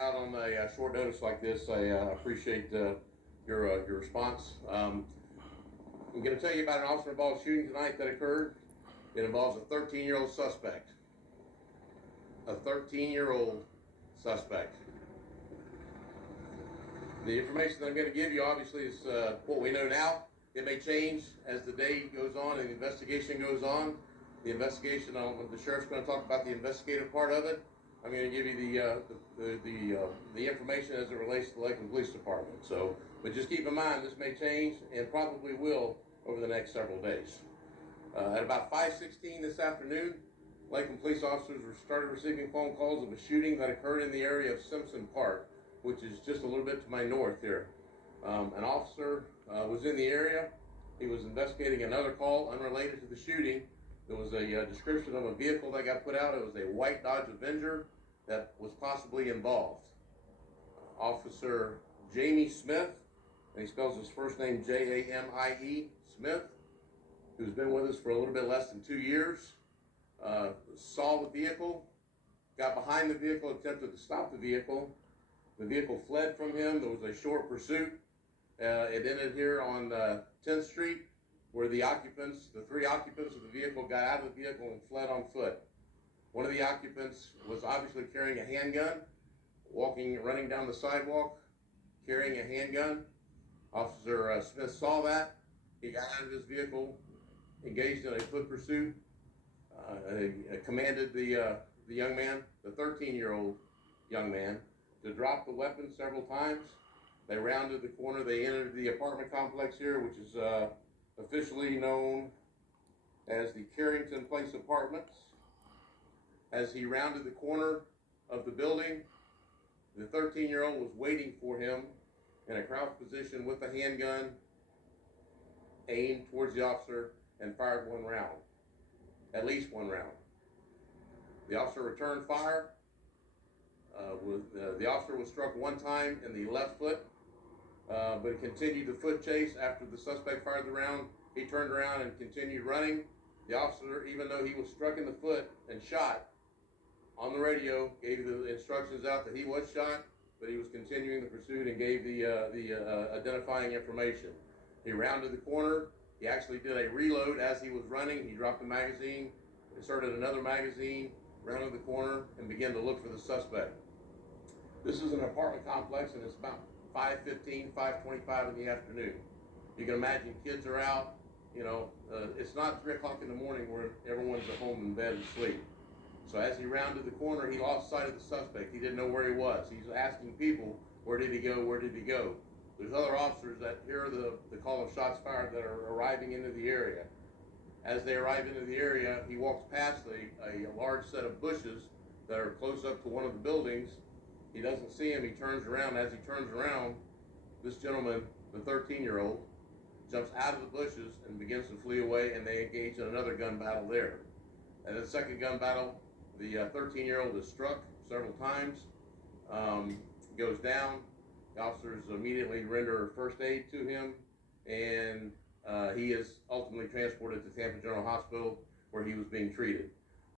Out on a short notice like this. I appreciate your response. I'm going to tell you about an officer-involved shooting tonight that occurred. It involves a 13-year-old suspect. A 13-year-old suspect. The information that I'm going to give you, obviously, is what we know now. It may change as the day goes on and the investigation goes on. The investigation, the sheriff's going to talk about the investigative part of it. I'm going to give you the information as it relates to the Lakeland Police Department. So, but just keep in mind this may change and probably will over the next several days. At about 5:16 this afternoon, Lakeland police officers started receiving phone calls of a shooting that occurred in the area of Simpson Park, which is just a little bit to my north here. An officer was in the area. He was investigating another call unrelated to the shooting. There was a description of a vehicle that got put out. It was a white Dodge Avenger that was possibly involved. Officer Jamie Smith, and he spells his first name Jamie Smith, who's been with us for a little bit less than 2 years, saw the vehicle, got behind the vehicle, attempted to stop the vehicle. The vehicle fled from him. There was a short pursuit. It ended here on 10th Street, where the three occupants of the vehicle got out of the vehicle and fled on foot. One of the occupants was obviously carrying a handgun, running down the sidewalk, carrying a handgun. Officer Smith saw that. He got out of his vehicle, engaged in a foot pursuit, commanded the young man, the 13-year-old young man, to drop the weapon several times. They rounded the corner. They entered the apartment complex here, which is officially known as the Carrington Place Apartments. As he rounded the corner of the building, the 13-year-old was waiting for him in a crouched position with a handgun aimed towards the officer and fired one round, at least one round. The officer returned fire. The officer was struck one time in the left foot, but continued the foot chase. After the suspect fired the round, he turned around and continued running. The officer, even though he was struck in the foot and shot, on the radio gave the instructions out that he was shot, but he was continuing the pursuit and gave the identifying information. He rounded the corner. He actually did a reload as he was running. He dropped the magazine, inserted another magazine, rounded the corner, and began to look for the suspect. This is an apartment complex, and it's about 5:15, 5:25 in the afternoon. You can imagine kids are out. It's not 3 o'clock in the morning where everyone's at home in bed and asleep. So as he rounded the corner, he lost sight of the suspect. He didn't know where he was. He's asking people, where did he go, where did he go? There's other officers that hear the call of shots fired that are arriving into the area. As they arrive into the area, he walks past a large set of bushes that are close up to one of the buildings. He doesn't see him. He turns around. As he turns around, this gentleman, the 13-year-old, jumps out of the bushes and begins to flee away, and they engage in another gun battle there. And the second gun battle, the 13-year-old is struck several times, goes down. The officers immediately render first aid to him, and he is ultimately transported to Tampa General Hospital, where he was being treated.